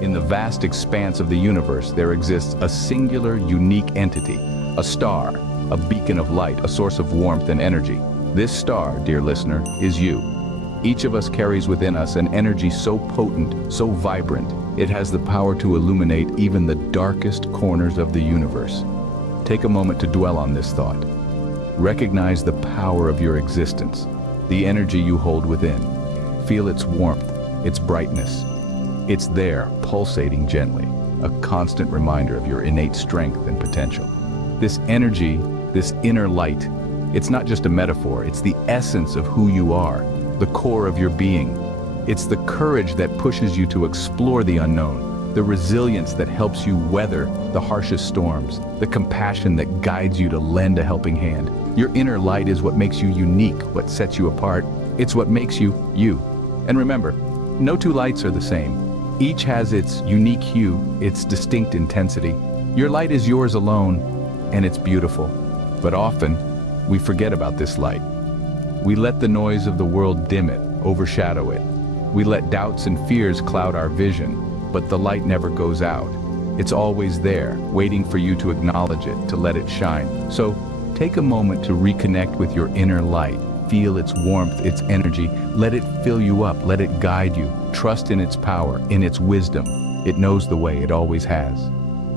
In the vast expanse of the universe, there exists a singular, unique entity, a star, a beacon of light, a source of warmth and energy. This star, dear listener, is you. Each of us carries within us an energy so potent, so vibrant, it has the power to illuminate even the darkest corners of the universe. Take a moment to dwell on this thought. Recognize the power of your existence, the energy you hold within. Feel its warmth, its brightness. It's there, pulsating gently, a constant reminder of your innate strength and potential. This energy, this inner light, it's not just a metaphor, it's the essence of who you are, the core of your being. It's the courage that pushes you to explore the unknown, the resilience that helps you weather the harshest storms, the compassion that guides you to lend a helping hand. Your inner light is what makes you unique, what sets you apart. It's what makes you, you. And remember, no two lights are the same. Each has its unique hue, its distinct intensity. Your light is yours alone, and it's beautiful. But often, we forget about this light. We let the noise of the world dim it, overshadow it. We let doubts and fears cloud our vision, but the light never goes out. It's always there, waiting for you to acknowledge it, to let it shine. So, take a moment to reconnect with your inner light. Feel its warmth, its energy. Let it fill you up, let it guide you. Trust in its power, in its wisdom. It knows the way, it always has.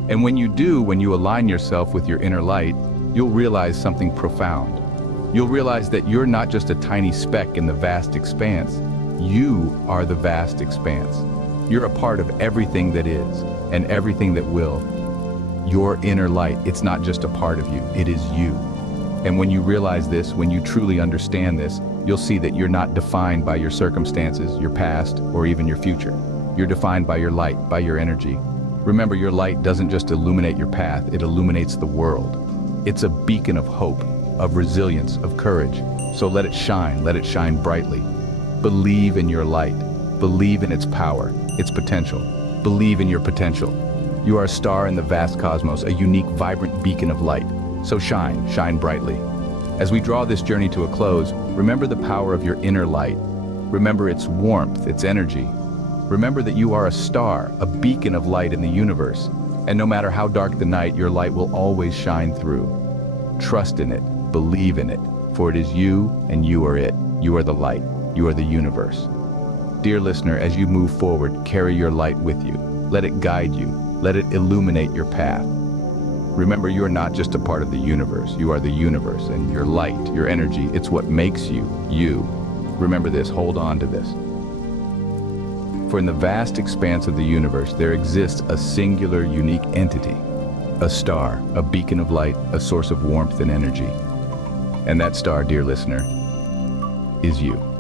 And when you do, when you align yourself with your inner light, you'll realize something profound. You'll realize that you're not just a tiny speck in the vast expanse. You are the vast expanse. You're a part of everything that is, and everything that will. Your inner light, it's not just a part of you, it is you. And when you realize this, when you truly understand this, you'll see that you're not defined by your circumstances, your past, or even your future. You're defined by your light, by your energy. Remember, your light doesn't just illuminate your path, it illuminates the world. It's a beacon of hope, of resilience, of courage. So let it shine brightly. Believe in your light. Believe in its power, its potential. Believe in your potential. You are a star in the vast cosmos, a unique, vibrant beacon of light. So shine brightly. As we draw this journey to a close, remember the power of your inner light. Remember its warmth, its energy. Remember that you are a star, a beacon of light in the universe. And no matter how dark the night, your light will always shine through. Trust in it, believe in it, for it is you and you are it. You are the light, you are the universe. Dear listener, as you move forward, carry your light with you. Let it guide you, let it illuminate your path. Remember, you are not just a part of the universe, you are the universe, and your light, your energy, it's what makes you, you. Remember this, hold on to this. For in the vast expanse of the universe, there exists a singular, unique entity, a star, a beacon of light, a source of warmth and energy. And that star, dear listener, is you.